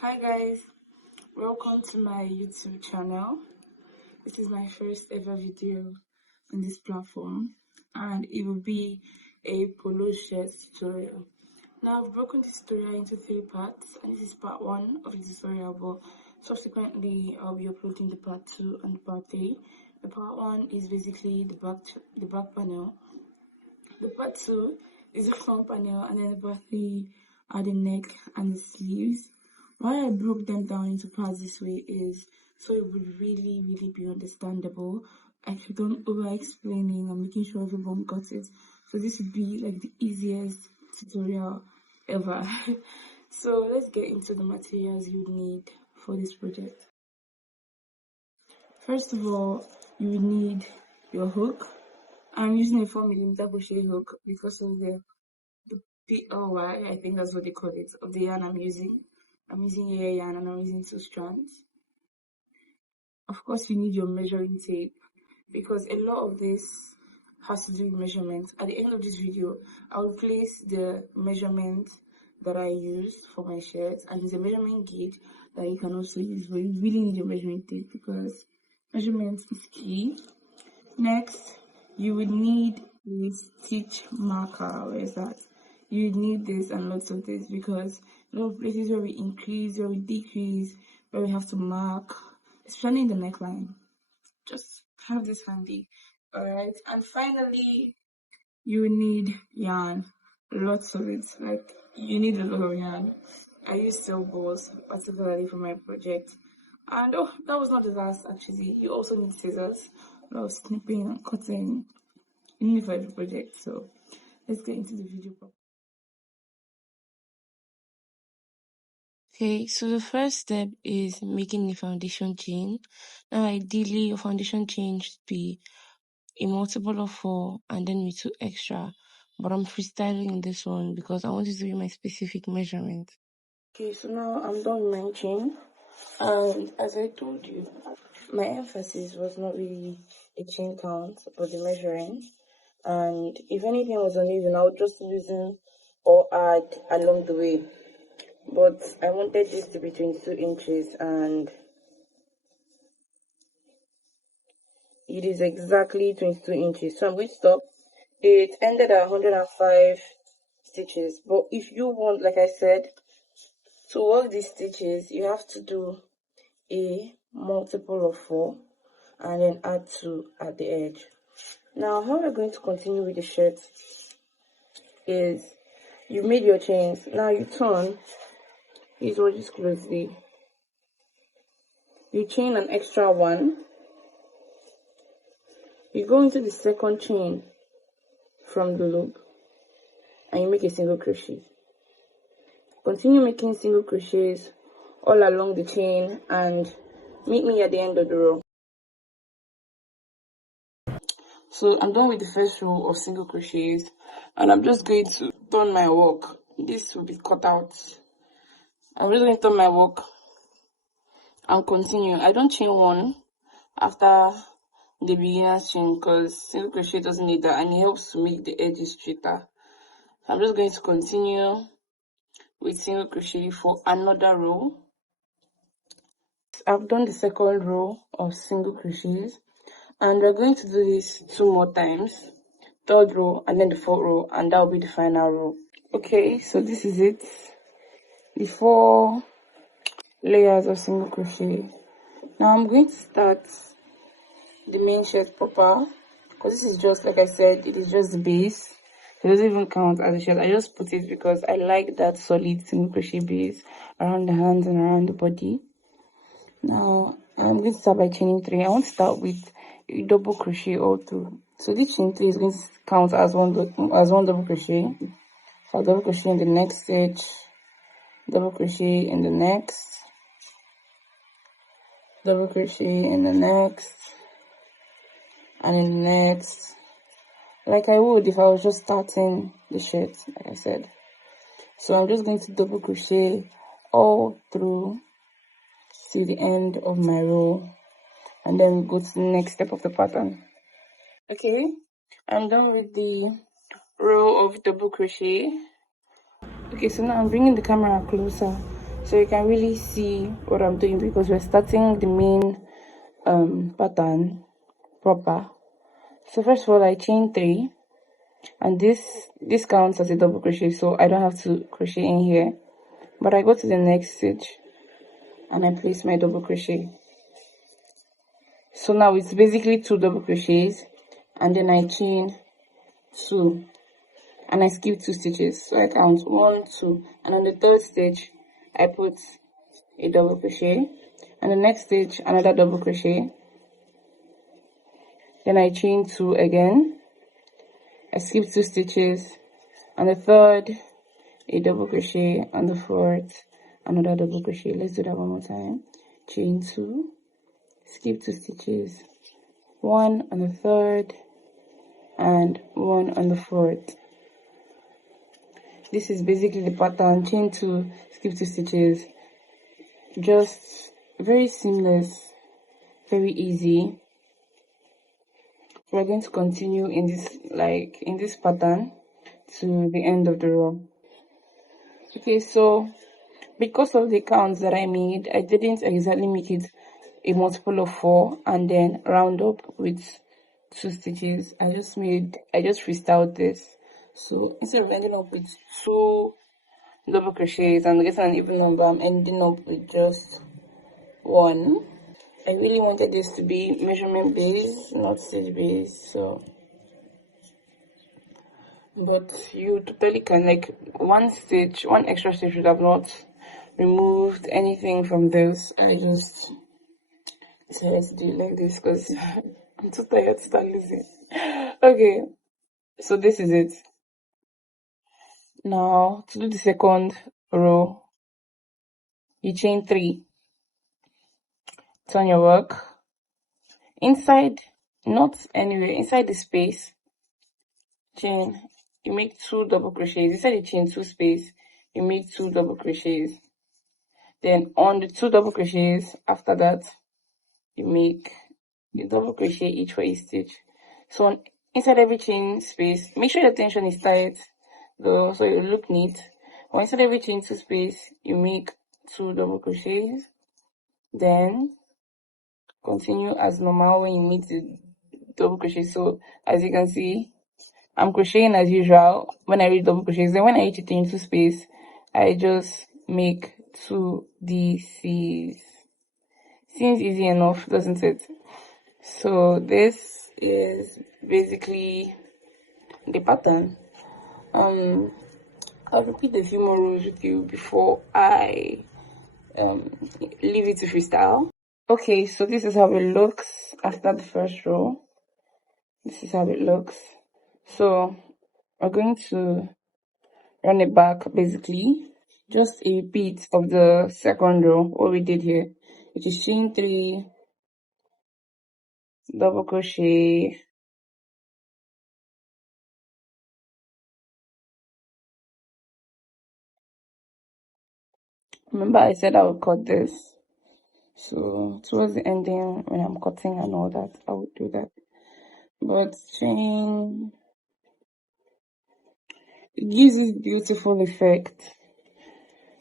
Hi guys, welcome to my YouTube channel. This is my first ever video on this platform and it will be a polo shirt tutorial. Now I've broken this tutorial into 3 parts and this is part 1 of the tutorial, but subsequently I'll be uploading the part 2 and part 3. The part 1 is basically the back panel. The part 2 is the front panel, and then the part 3 are the neck and the sleeves. Why I broke them down into parts this way is so it would really be understandable. I should done over explaining and making sure everyone got it. So this would be like the easiest tutorial ever. So let's get into the materials you need for this project. First of all, you will need your hook. I'm using a 4mm crochet hook because of the POY, I think that's what they call it, of the yarn I'm using. I'm using a yarn and I'm using 2 strands. Of course, you need your measuring tape because a lot of this has to do with measurements. At the end of this video, I will place the measurement that I used for my shirts, and it's a measurement gauge that you can also use, but you really need your measuring tape because measurement is key. Next, you would need a stitch marker. Where is that? You need this and lots of this because a lot of places where we increase, where we decrease, where we have to mark, especially in the neckline. Just have this handy. Alright, and finally, you need yarn. Lots of it. Like, you need a lot of yarn. I use silk balls, particularly for my project. And oh, that was not the last actually. You also need scissors. A lot of snipping and cutting. You need for every project. So let's get into the video. Okay, so the first step is making a foundation chain. Now, ideally, your foundation chain should be a multiple of 4 and then with 2 extra. But I'm freestyling in this one because I want to do my specific measurement. Okay, so now I'm done with my chain. And as I told you, my emphasis was not really a chain count, but the measuring. And if anything was uneven, I would just loosen or add along the way. But I wanted this to be 22 inches and it is exactly 22 inches. So I'm going to stop. It ended at 105 stitches. But if you want, like I said, to work these stitches, you have to do a multiple of 4 and then add 2 at the edge. Now, how we're going to continue with the shirt is you made your chains. Now you turn. Please watch this closely. You chain an extra 1. You go into the second chain from the loop and you make a single crochet. Continue making single crochets all along the chain and meet me at the end of the row. So I'm done with the first row of single crochets and I'm just going to turn my work. This will be cut out. I'm just going to turn my work and continue. I don't chain 1 after the beginner's chain because single crochet doesn't need that and it helps to make the edges straighter. So I'm just going to continue with single crochet for another row. I've done the second row of single crochets and we're going to do this 2 more times, third row and then the 4th row, and that will be the final row. Okay, so this is it, the 4 layers of single crochet. Now I'm going to start the main shirt proper because this is just, like I said, it is just the base. It doesn't even count as a shirt. I just put it because I like that solid single crochet base around the hands and around the body. Now I'm going to start by chaining 3. I want to start with a double crochet all through. So this chain 3 is going to count as one double crochet. So I'll double crochet in the next stitch, double crochet in the next, double crochet in the next, and in the next, like I would if I was just starting the shirt, like I said. So I'm just going to double crochet all through to the end of my row and then go to the next step of the pattern. Okay, I'm done with the row of double crochet. Okay, so now I'm bringing the camera closer so you can really see what I'm doing, because we're starting the main pattern proper. So first of all, I chain 3, and this counts as a double crochet, so I don't have to crochet in here, but I go to the next stitch and I place my double crochet. So now it's basically 2 double crochets, and then I chain 2 and I skip 2 stitches, so I count 1, 2, and on the third stitch I put a double crochet, and the next stitch another double crochet, then I chain 2 again, I skip 2 stitches, on the third a double crochet, on the fourth another double crochet. Let's do that one more time. Chain 2, skip 2 stitches, 1 on the third and 1 on the fourth. This is basically the pattern. Chain 2, skip 2 stitches. Just very seamless, very easy. We're going to continue in this pattern to the end of the row. Okay, so because of the counts that I made, I didn't exactly make it a multiple of 4 and then round up with 2 stitches. I just freestyled this. So instead of ending up with 2 double crochets and getting an even number, I'm ending up with just 1. I really wanted this to be measurement based, not stitch based, so but you totally can, like, one extra stitch would have not removed anything from this. I just decided to do it like this because I'm too tired to start losing. Okay, so this is it. Now to do the second row, you chain 3, turn your work inside, not anywhere, inside the space, chain, you make 2 double crochets. Inside the chain 2 space, you make 2 double crochets. Then on the 2 double crochets after that, you make the double crochet each for each stitch. So inside every chain space, make sure your tension is tight though, so it will look neat. Or inside every chain 2 space, you make 2 double crochets. Then continue as normal when you meet the double crochet. So as you can see, I'm crocheting as usual when I reach double crochets. Then when I reach the chain 2 space, I just make 2 DCs. Seems easy enough, doesn't it? So this is basically the pattern. I'll repeat a few more rows with you before I leave it to freestyle. Okay, so this is how it looks after the first row. This is how it looks. So we're going to run it back, basically just a repeat of the second row, what we did here, which is chain 3, double crochet, remember I said I would cut this, so towards the ending when I'm cutting and all that, I would do that. But chain, it gives this beautiful effect.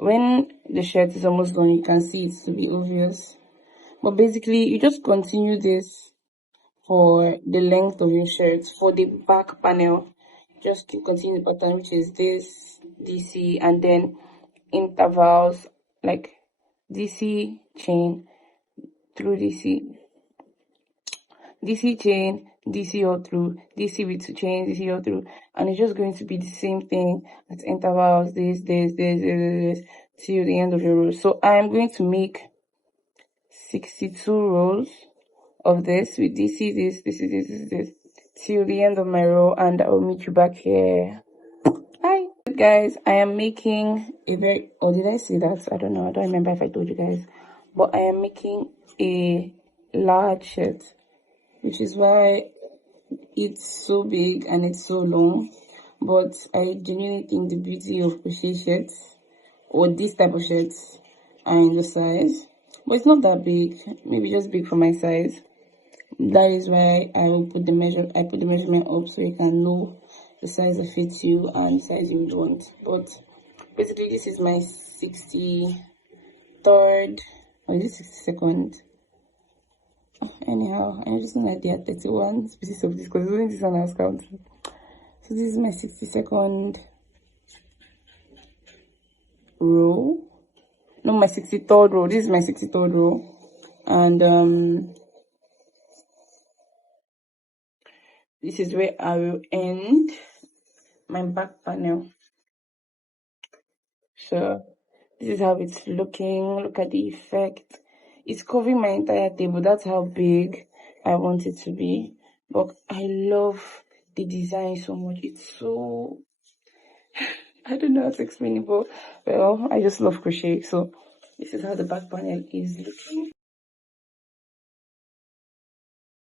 When the shirt is almost done, you can see it to be obvious, but basically you just continue this for the length of your shirt. For the back panel, just keep continuing the pattern, which is this DC, and then intervals like DC chain through DC chain, DC all through, DC with 2 chains, DC all through, and it's just going to be the same thing at intervals, this till the end of your row. So I'm going to make 62 rows of this with DC, this till the end of my row, and I will meet you back here. Hi guys, I am making a very, or did I say that? I don't know, I don't remember if I told you guys, but I am making a large shirt, which is why it's so big and it's so long. But I genuinely think the beauty of crochet shirts, or this type of shirts, are in the size, but it's not that big, maybe just big for my size. That is why I put the measurement up so you can know the size that fits you and the size you would want. But basically this is my 60 63rd, or is it 62nd? Anyhow, I'm just looking at there are 31 species of this because only this one I was counting. So this is my 62nd row. No, my 63rd row. This is my 63rd row. And this is where I will end my back panel. So this is how it's looking. Look at the effect. It's covering my entire table. That's how big I want it to be. But I love the design so much. It's so, I don't know how to explain it, but well, I just love crochet. So this is how the back panel is looking.